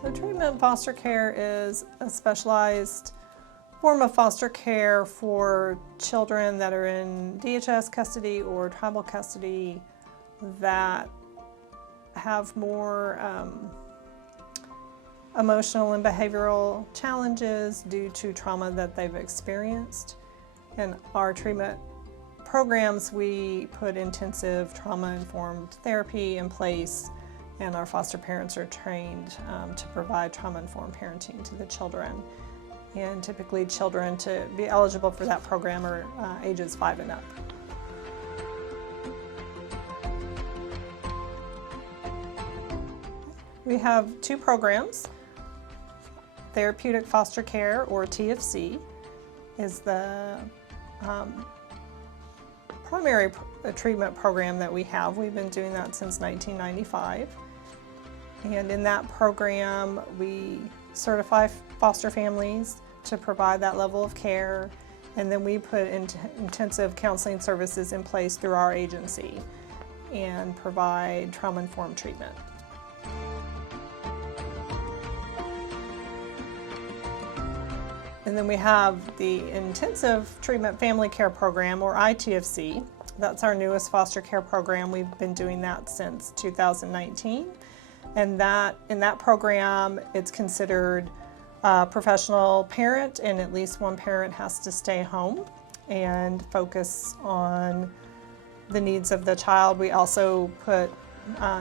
So treatment foster care is a specialized form of foster care for children that are in DHS custody or tribal custody that have more emotional and behavioral challenges due to trauma that they've experienced. In our treatment programs, we put intensive trauma-informed therapy in place, and our foster parents are trained to provide trauma-informed parenting to the children. And typically children to be eligible for that program are ages 5 and up. We have 2 programs. Therapeutic Foster Care, or TFC, is the primary treatment program that we have. We've been doing that since 1995. And in that program, we certify foster families to provide that level of care, and then we put intensive counseling services in place through our agency and provide trauma-informed treatment. And then we have the Intensive Treatment Family Care Program, or ITFC. That's our newest foster care program. We've been doing that since 2019. And in that program, it's considered a professional parent, and at least one parent has to stay home and focus on the needs of the child. We also put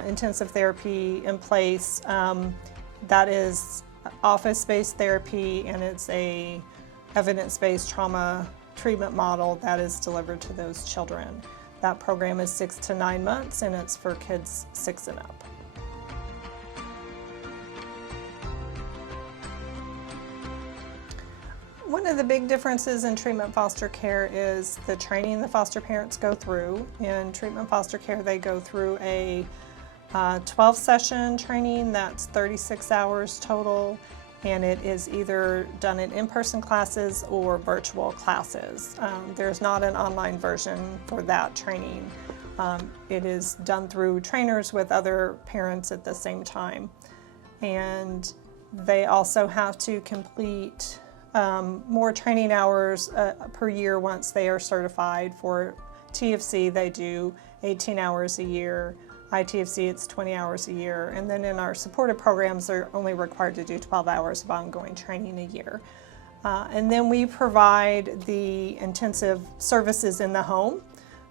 intensive therapy in place. That is office-based therapy, and it's a evidence-based trauma treatment model that is delivered to those children. That program is 6 to 9 months, and it's for kids 6 and up. One of the big differences in treatment foster care is the training the foster parents go through. In treatment foster care, they go through a 12-session training that's 36 hours total, and it is either done in in-person classes or virtual classes. There's not an online version for that training. It is done through trainers with other parents at the same time. And they also have to complete more training hours per year once they are certified. For TFC, they do 18 hours a year. ITFC, it's 20 hours a year. And then in our supported programs, they're only required to do 12 hours of ongoing training a year. And then we provide the intensive services in the home.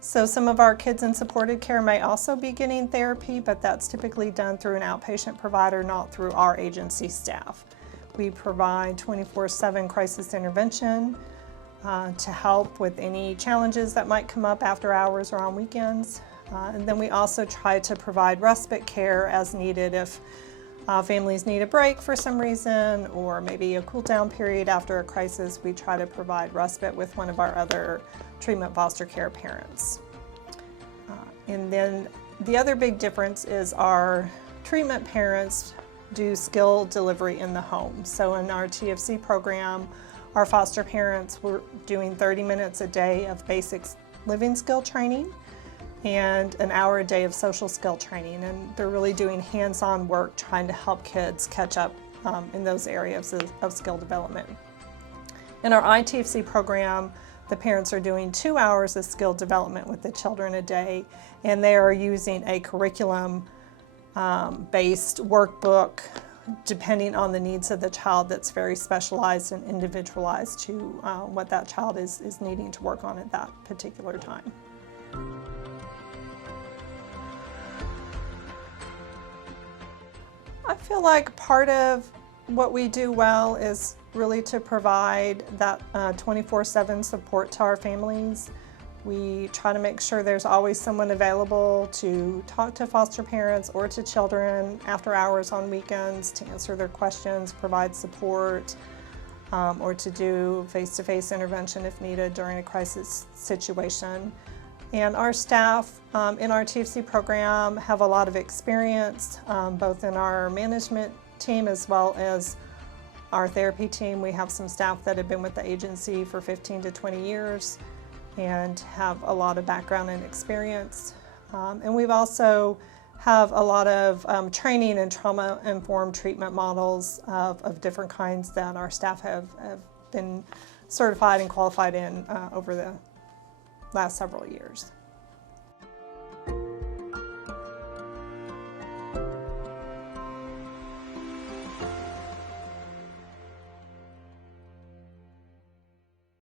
So some of our kids in supported care may also be getting therapy, but that's typically done through an outpatient provider, not through our agency staff. We provide 24/7 crisis intervention to help with any challenges that might come up after hours or on weekends. And then we also try to provide respite care as needed if families need a break for some reason, or maybe a cool down period after a crisis. We try to provide respite with one of our other treatment foster care parents. And then the other big difference is our treatment parents do skill delivery in the home. So in our TFC program, our foster parents were doing 30 minutes a day of basic living skill training and an hour a day of social skill training, and they're really doing hands-on work trying to help kids catch up in those areas of skill development. In our ITFC program, the parents are doing 2 hours of skill development with the children a day, and they are using a curriculum based workbook depending on the needs of the child that's very specialized and individualized to what that child is needing to work on at that particular time. I feel like part of what we do well is really to provide that 24/7 support to our families. We try to make sure there's always someone available to talk to foster parents or to children after hours on weekends to answer their questions, provide support, or to do face-to-face intervention if needed during a crisis situation. And our staff in our TFC program have a lot of experience, both in our management team as well as our therapy team. We have some staff that have been with the agency for 15 to 20 years and have a lot of background and experience. And we've also have a lot of training and trauma-informed treatment models of different kinds that our staff have been certified and qualified in over the last several years.